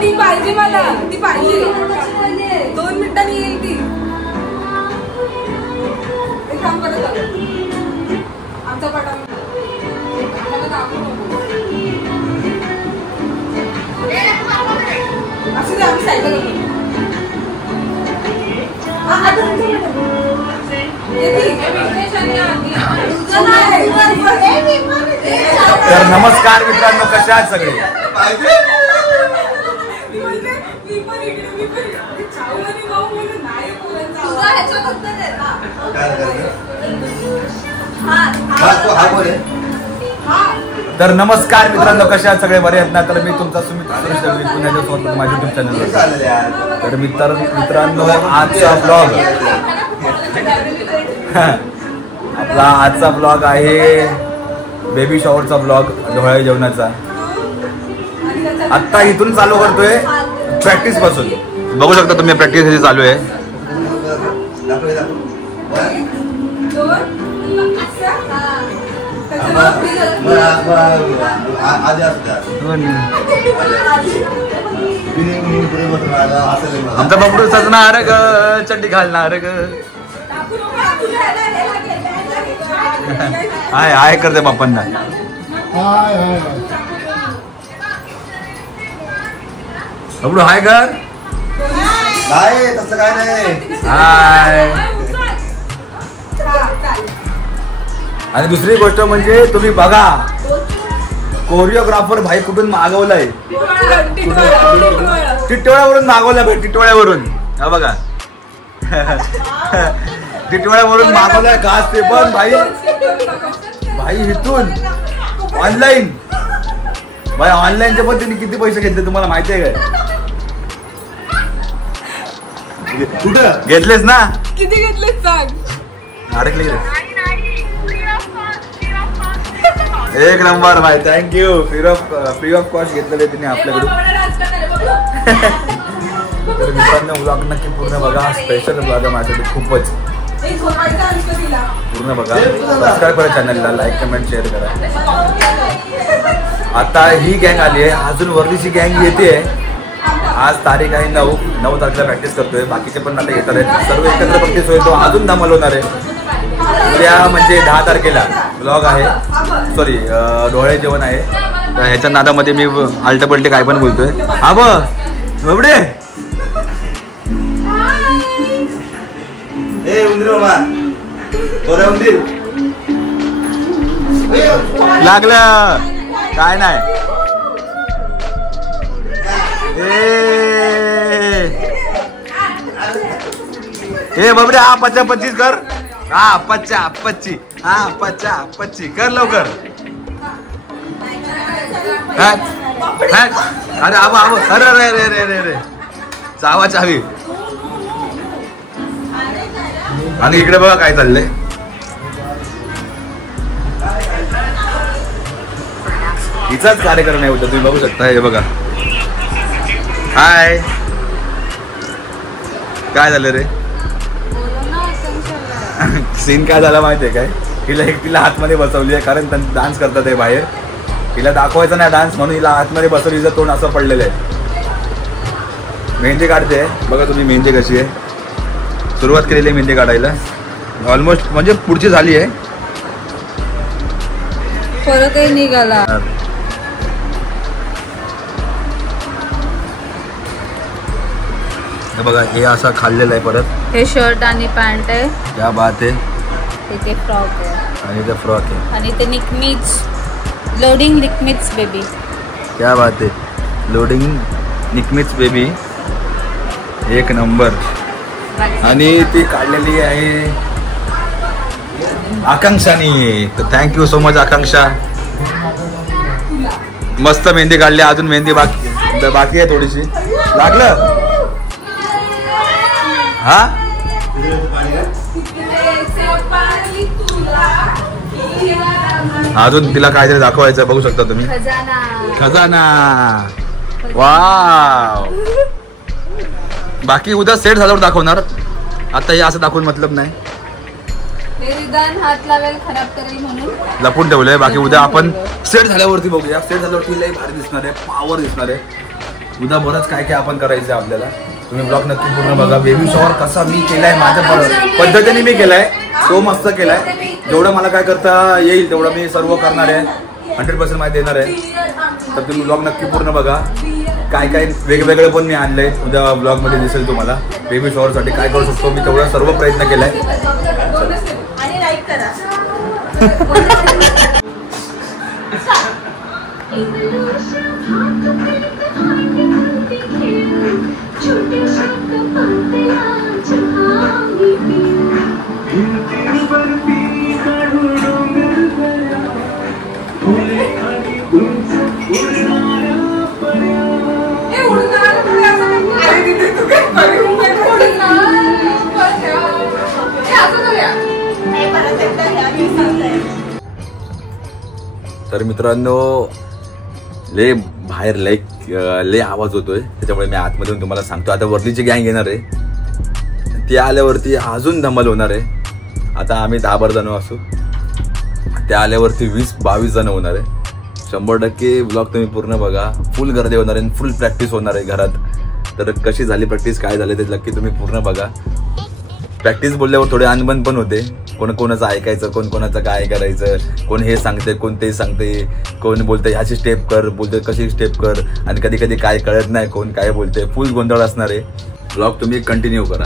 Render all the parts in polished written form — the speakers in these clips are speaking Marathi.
ती पाहिजे मला, ती पाहिजे. 2 मिनिटांनी येईल ती. काम करत आलं आमचा पटा असं आम्ही सायकल तर नमस्कार मित्रांनो, कशा आहात सगळे? तर नमस्कार मित्रांनो, कशा आहात सगळे? बरे आहेत ना? तर मी तुमचा सुमित पुन्हा माझ्या युट्यूब चॅनलवर. तर मित्रांनो, आजचा ब्लॉग आपला आजचा ब्लॉग आहे बेबी शॉवरचा ब्लॉग, ढोळे जेवणाचा. आत्ता इथून चालू करतोय प्रॅक्टिस पासून. बघू शकता तुम्ही प्रॅक्टिस चालू आहे. आमचा बबडू सजणार ग, चड्डी घालणार ग. हाय हाय करते बापांना. बबडू हाय कर. नाही तसं काय नाही. हाय. आणि दुसरी गोष्ट म्हणजे तुम्ही बघा, कोरिओग्राफर भाई कुठून मागवलाय. टिटोळ्यावरून मागवलाय भाई, टिटोळ्यावरून. हा बघा, टिटोळ्यावरून मागवलाय घास ते पण भाई. भाई इथून ऑनलाईन भाई, ऑनलाईनचे पण त्यांनी किती पैसे घेतले तुम्हाला माहिती आहे काय? कुठं घेतलेस ना? किती घेतलेस सांग. अडकले एक नंबर भाई, थँक्यू. फ्री ऑफ कॉस्ट घेतलेले तिने आपल्याकडून. तर मित्रांनो, ब्लॉग नक्की पूर्ण बघा. स्पेशल ब्लॉग आहे माझ्यासाठी खूपच. पूर्ण बघा, सबस्क्राईब करा चॅनलला, लाईक कमेंट शेअर करा. आता ही गँग आली आहे, अजून वरलीची गँग येते. आज तारीख आहे 9 तारखेला प्रॅक्टिस करतोय. बाकीचे पण आता येतात आहेत, सर्व एकत्र प्रॅक्टिस होतो. अजून धमाल होणार आहे. उद्या म्हणजे 10 तारखेला ब्लॉग आहे, सॉरी ढोळे जेवण आहे. तर ह्याच्या नादामध्ये मी आलटे पलटे काय पण बोलतोय. हा बबडे लागलं काय नाही. ए बबडे, हा 25 कर. हा 25 हा 25 कर लवकर. अरे आबा अरे रे रे रे रे रे चावा चावी. आणि इकडे बघा काय चाललंय. हिचाच कार्यक्रम आहे उद्या, तुम्ही बघू शकता. हे बघा. हाय, काय झालं रे? सीन काय झाला माहितीये काय? तिला आतमध्ये बसवली आहे, कारण डान्स करतात आहे बाहेर. तिला दाखवायचं नाही डान्स म्हणून हिला आतमध्ये बसवली. हिचं तोंड असं पडलेलं आहे. मेहंदी काढते बघा तुम्ही, मेहंदी कशी आहे. सुरुवात केलेली आहे मेहंदी काढायला. ऑलमोस्ट म्हणजे पुढची झाली आहे. परतही निघाला. बघा, हे असं खाल्लेलं आहे. परत हे शर्ट आणि पॅन्ट आहे. क्या बात आहे. ते फ्रॉक आहे. आणि ते फ्रॉक आहे. आणि ते निकमीज लोडिंग निकमीज बेबी. क्या बात आहे. लोडिंग निकमीज बेबी, एक नंबर. आणि ती काढलेली आहे आकांक्षानी. तर थँक्यू सो मच आकांक्षा. मस्त मेहंदी काढली. अजून मेहंदी बाकी आहे थोडीशी. लागलं हा. अजून तिला काहीतरी दाखवायचं, बघू शकता तुम्ही. खजाना. वाव. बाकी उद्या सेट झाल्यावर दाखवणार. आता हे असं दाखवून मतलब नाही. हात लावेल, खराब करेल म्हणून लपून ठेवलंय. बाकी उद्या आपण सेट झाल्यावरती बघूया. सेट झाल्यावरती लय भारी दिसणार आहे, पावर दिसणार आहे. उद्या बरंच काय काय आपण करायचं आपल्याला. तुम्ही ब्लॉग नक्की पूर्ण बघा. बेबी शॉवर कसा मी केलाय माझ्या पद्धतीने मी केलाय, तो मस्त केलाय. जेवढं मला काय करता येईल तेवढं मी सर्व करणार आहे, 100% माहिती देणार आहे. तर तुम्ही ब्लॉग नक्की पूर्ण बघा. काय काय वेगवेगळे पण मी आणलंय, उद्या ब्लॉग मध्ये दिसेल तुम्हाला. बेबी शॉवर साठी काय करू शकतो मी तेवढा सर्व प्रयत्न केलाय. तर मित्रांनो लय बाहेर लय आवाज होतोय, त्याच्यामुळे मी आतमधून तुम्हाला सांगतो. आता वरतीची गँग येणार आहे, ती आल्यावरती अजून धमाल होणार आहे. आता आम्ही 10-12 जण असू, त्या आल्यावरती 20-22 जण होणार आहे. 100% ब्लॉग तुम्ही पूर्ण बघा. फुल गर्दी होणार आहे, फुल प्रॅक्टिस होणार आहे घरात. तर कशी झाली प्रॅक्टिस, काय झाले ते नक्की तुम्ही पूर्ण बघा. प्रॅक्टिस बोलल्यावर थोडे अनबन पण होते, कोण कोणाचं ऐकायचं, कोण कोणाचं काय करायचं, कोण हे सांगते, कोण ते सांगते, कोण बोलते ह्याची स्टेप कर, बोलते कशी स्टेप कर, आणि कधी कधी काय कळत नाही, कोण काय बोलते. फुल गोंधळ असणार आहे. ब्लॉग तुम्ही कंटिन्यू करा.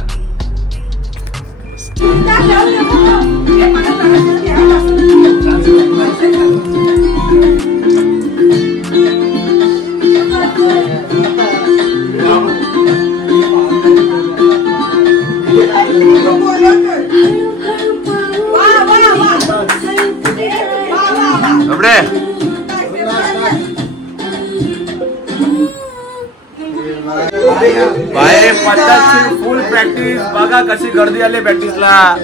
बाहेर पत्ताची फुल प्रॅक्टिस बघा, कशी गर्दी आली प्रॅक्टिसला,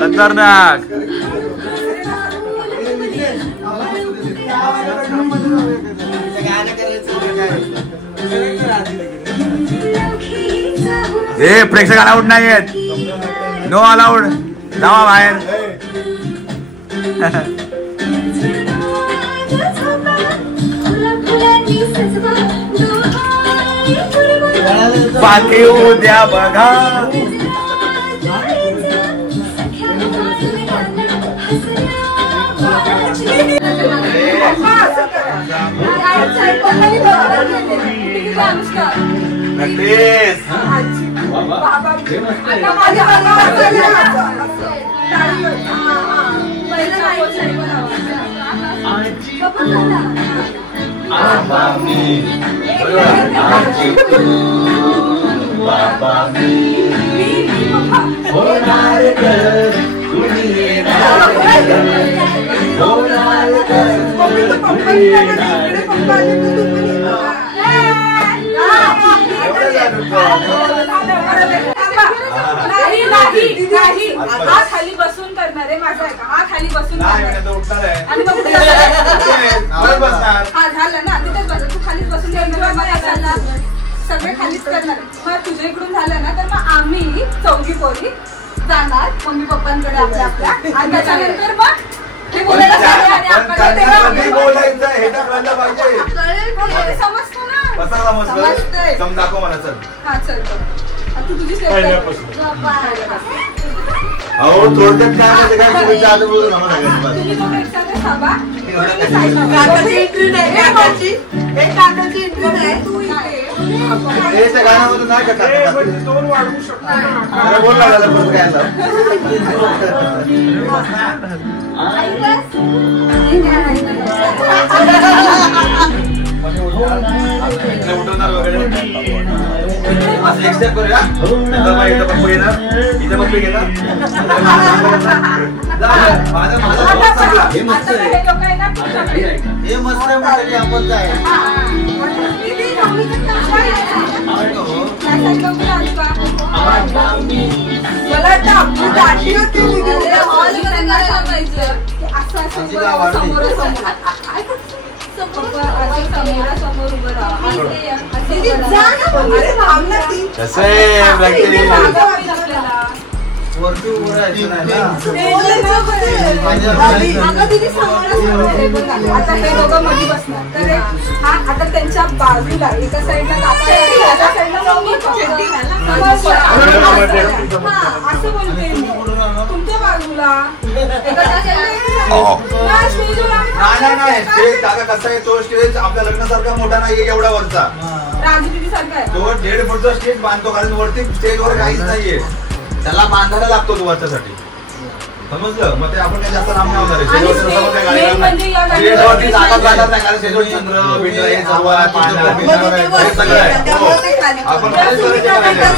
खतरनाक. हे प्रेक्षक अलाउड नाही आहेत, नो अलाउड, जावा बाहेर. बाकी उद्या बघा. हा खाली बसून करणार आहे माझा आहे का, हा खाली बसून हा झालं ना, तिथेच बस, तू खालीच बसून सगळे खालीच करणार. मग तुझ्या इकडून झालं ना तर मग आम्ही 4 पोरी जाणार मम्मी पप्पांकडे आपल्या आपल्या, आणि त्याच्यानंतर मग हे बोलायला समजतो ना, दाखव मला. चल हा चल, तू तुझी करूया. इथं पप्पू येणार, इथं पप्पू घेणार. हे मस्त आहे, आपण काय वरती उभं राहायचं नाही ना. अगं दीदी सांभाळा. आता हे दोघं मध्ये बसणार तर हा आता त्यांच्या बाजूला एका साईडला काका एका साईडला मम्मी असं बोलते तुमच्या बाजूला नाही स्टेज काका कसा आहे तो स्टेज आपल्या लग्नासारखा मोठा नाहीये एवढा वरचा. राजू दीदी सारखा आहे तो 1.5 फूटचा स्टेज बांधतो कारण वरती स्टेजवर काहीच नाहीये त्याला बांधायला लागतो तो वरच्यासाठी समजलं. मग ते आपण काही जास्त नाम नाही होणार स्टेजवरती जागा जाणार नाही कारण स्टेजवर चंद्र बिंद्र हे सर्व आहे, पाण्याला बिण्याला हे सगळं आहे. आपण काहीच करायचं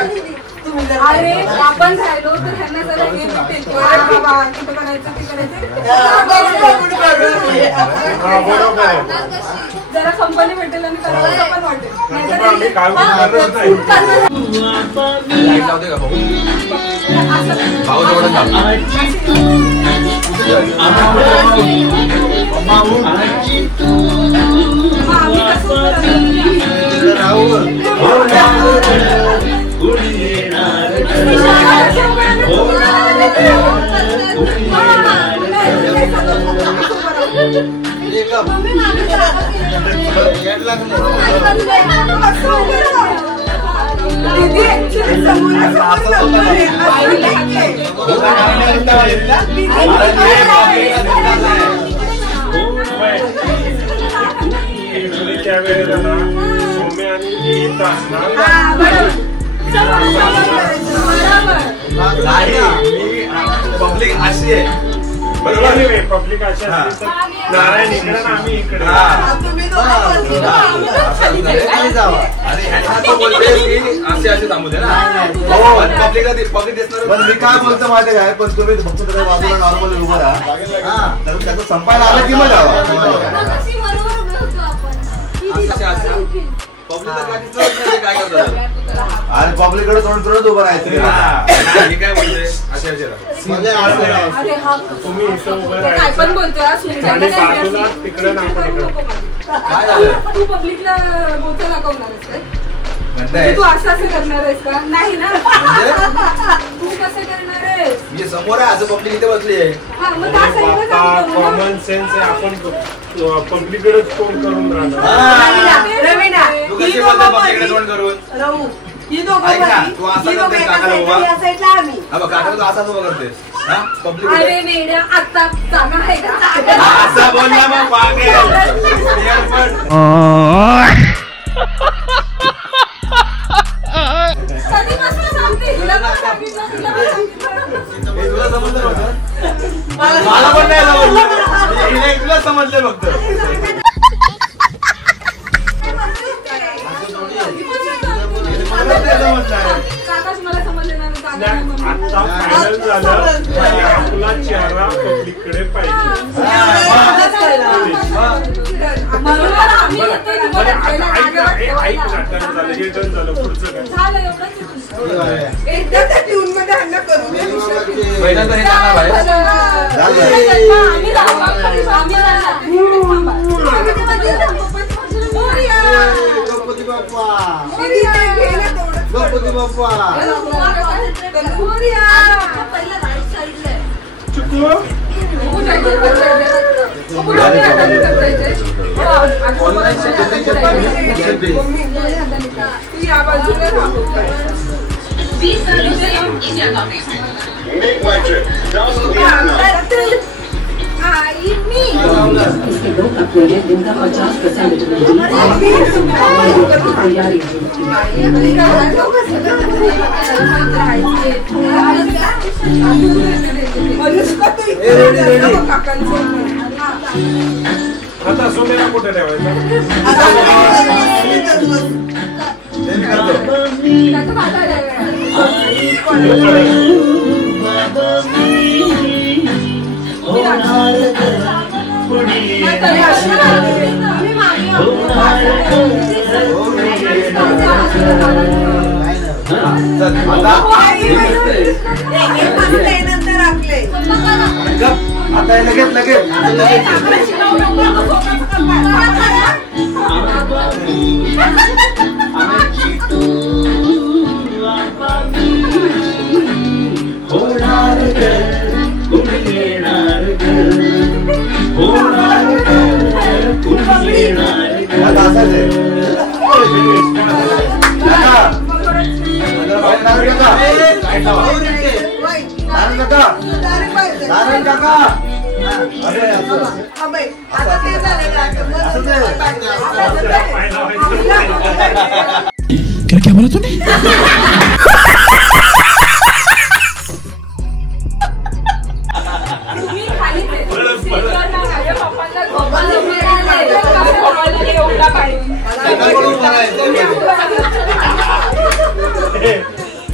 अरे आपण राहिलो तर ह्यांना जरा हे भेटेल बाबा कुठं करायचं ते करायचं जरा कंपनी भेटेल आणि करायला पण वाटेल पब्लिक अशी आहे बरोबर पब्लिक अशी नारायण इकडे ना आम्ही इकडे आणि ह्यांना बोलते की असे असे थांबू दे ना. पब्लिक दिसणार पण मी काय बोलतो माहिती काय पण तुम्ही फक्त त्याच्या बाजूला नॉर्मल उभं राहा तर त्याचं संपायला आलं की मग जावा. आणि पब्लिककडे थोडं थोडं उभं राहायचं. काय बोलते तुम्ही इथं उभं काय पण बोलतोय बाजूला तिकडे ना आपण इकडे तू पब्लिकला बोलतो दाखवणार तू असं करणार आहेस का नाही ना तू कसं करणार आहेस मी समोर आहे असं पब्लिक इथे बसली आहे. कॉमन सेन्स आहे आपण पब्लिककडेच फोन करून राहणार. तू कशी बोलते पब्लिककडे तोंड करून ऐक ना तू असं करतेस काकाला उभा काकाला तू असाच उभा करतेस पब्लिक अरे मेड्या आता जागा आहे का असं बोल ना मग पागल. कधीपासून सांगते तुला पण सांगितलं तुला पण सांगितलं तुला समजलं नव्हतं मला पण नाही समजलं तुला समजलं फक्त. काकाच मला समजले ना आता फायनल झालं आपला चेहरा पब्लिककडे पाहिजे. झालं पुढचं काय गणपती बाप्पा चुकलो इसके दो अपग्रेडेड दिन का 50% तैयारी आता सोन्याला कुठे ठेवायचं आता हे लगेच लगेच क्या बोला तूने?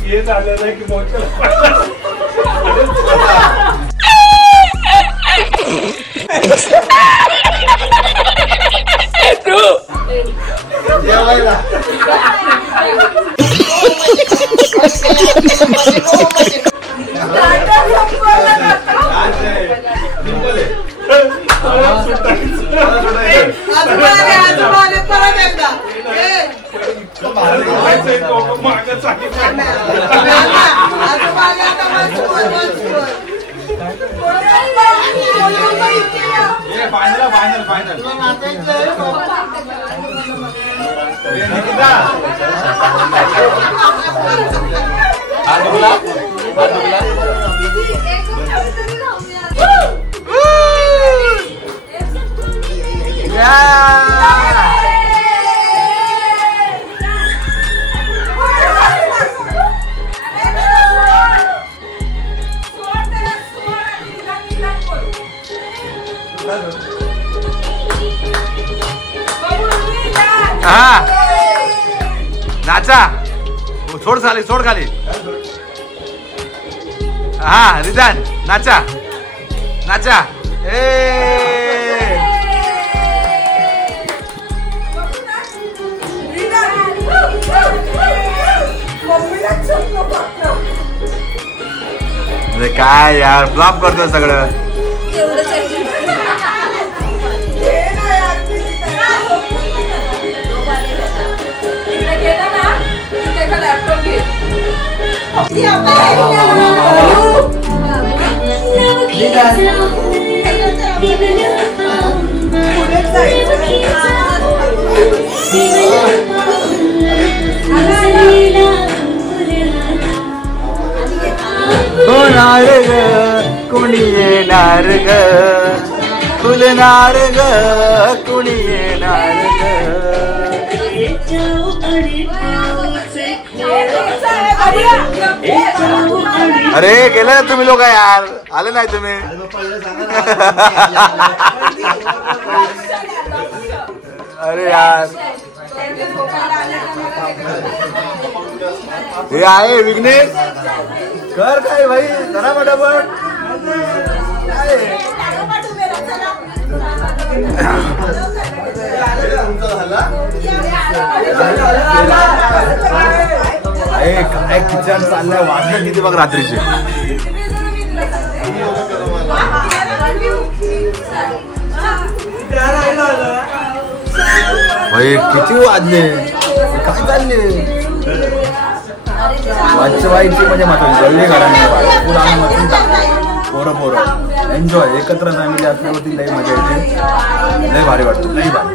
ये झालं नाही की हा नाचा सोड खाली सोड खाली हा रिदान नाचा नाचा अरे काय यार फ्लॉप करतोय सगळं होणार ग कुणी येणार ग फुलणार ग कुणी येणार ग अरे गेले ना तुम्ही लोक यार आले नाही तुम्ही अरे यार हे आहे विघ्नेश कर काय भाई करा पटापट काय किचन चाललंय वाजलं किती बघ रात्रीचे भाई किती वाजले काय चालले वाचवायची म्हणजे मात्र जल्दी पोरं पोरं एन्जॉय एकत्र फॅमिली असल्यावरती लई मजा येते लई भारी वाटतं लई भारी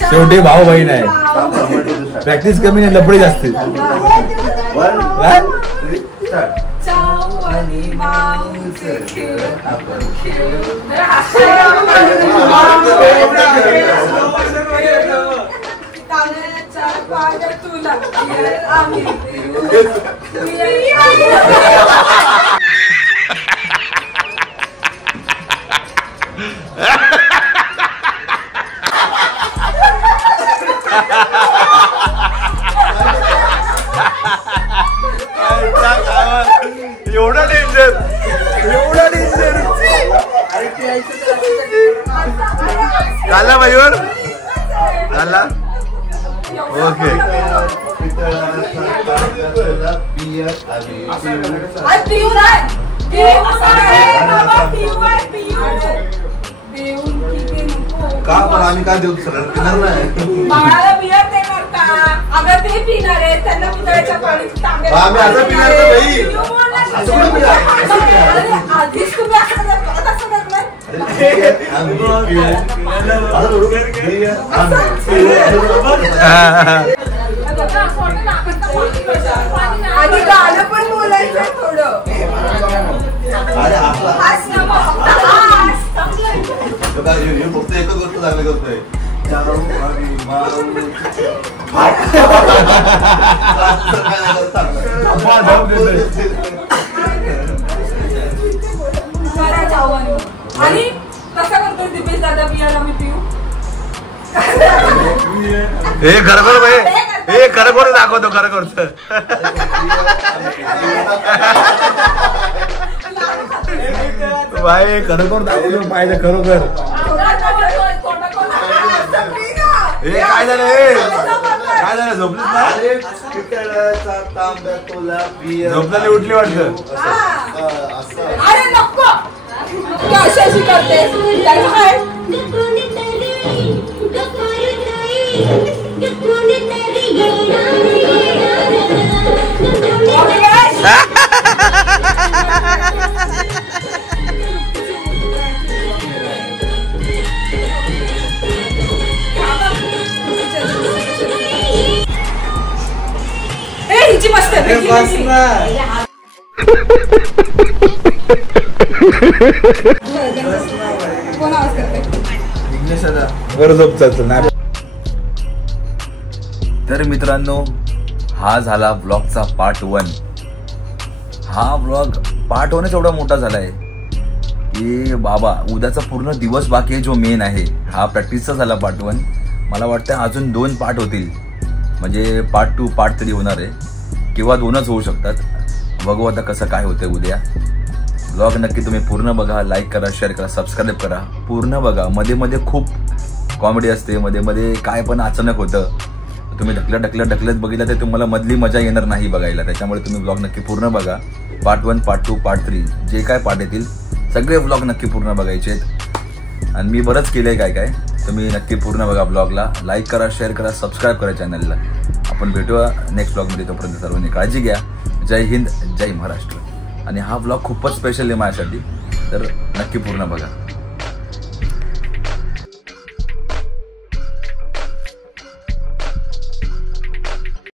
शेवटी भाऊ बहीण आहे प्रॅक्टिस कमी नाही लपडी जास्त आणि माऊच खेळ आपण खेळू. तांदळाच्या पाग तुला आम्ही एवढा डेंजर झाला मयूर झाला. ओके का पण आम्ही काय देऊ सगळं पिणार नाही. बाळाला बियर देणार का? अगं ते पिणार आहे त्यांना पितळेच्या पाण्याची तांबे आम्ही असं पिणार तर बाई. असं कुठं पिणार? आधीच तुम्ही असं करता आणि गाणं पण बोलायचं थोडं. अरे आपला हास ना मग. फक्त एकच गोष्ट चांगली करतोय. आणि कसा करतो दिपेश दादा बियाला मी पिऊ. हे खरोखर भाई हे खरोखर दाखवतो खरोखर भाई खरोखर दाखवतो पाहिजे खरोखर. हे काय झालं काय झालं झोपलीस ना. झोपल्याने उठली वाटतं. अरे नको अशी अशी करते काय. हिची मस्त आहे. कोण आवाज करते. बरं झोप चालतं नाही. तर मित्रांनो हा झाला व्लॉगचा पार्ट 1. हा व्लॉग पार्ट 1च एवढा मोठा झालाय की बाबा उद्याचा पूर्ण दिवस बाकी आहे जो मेन आहे. हा प्रॅक्टिसचा झाला पार्ट 1. मला वाटतं अजून 2 पार्ट होतील म्हणजे पार्ट 2 पार्ट 3 होणार आहे किंवा 2च होऊ शकतात. बघू आता कसं काय होतंय उद्या. व्लॉग नक्की तुम्ही पूर्ण बघा. लाईक करा शेअर करा सबस्क्राईब करा. पूर्ण बघा. मध्ये मध्ये खूप कॉमेडी असते. मध्ये मध्ये काय पण अचानक होतं. तुम्ही ढकलत बघितलं तर तुम्हाला मधली मजा येणार नाही बघायला. त्याच्यामुळे तुम्ही व्लॉग नक्की पूर्ण बघा. पार्ट 1 पार्ट 2 पार्ट 3 जे काय पार्ट येतील सगळे व्लॉग नक्की पूर्ण बघायचे आहेत. आणि मी बरंच केलंय काय तुम्ही नक्की पूर्ण बघा. ब्लॉगला लाईक करा शेअर करा सबस्क्राईब करा चॅनलला. आपण भेटूया नेक्स्ट ब्लॉगमध्ये. तोपर्यंत सर्वांनी काळजी घ्या. जय हिंद जय महाराष्ट्र. आणि हा ब्लॉग खूपच स्पेशल आहे माझ्यासाठी तर नक्की पूर्ण बघा.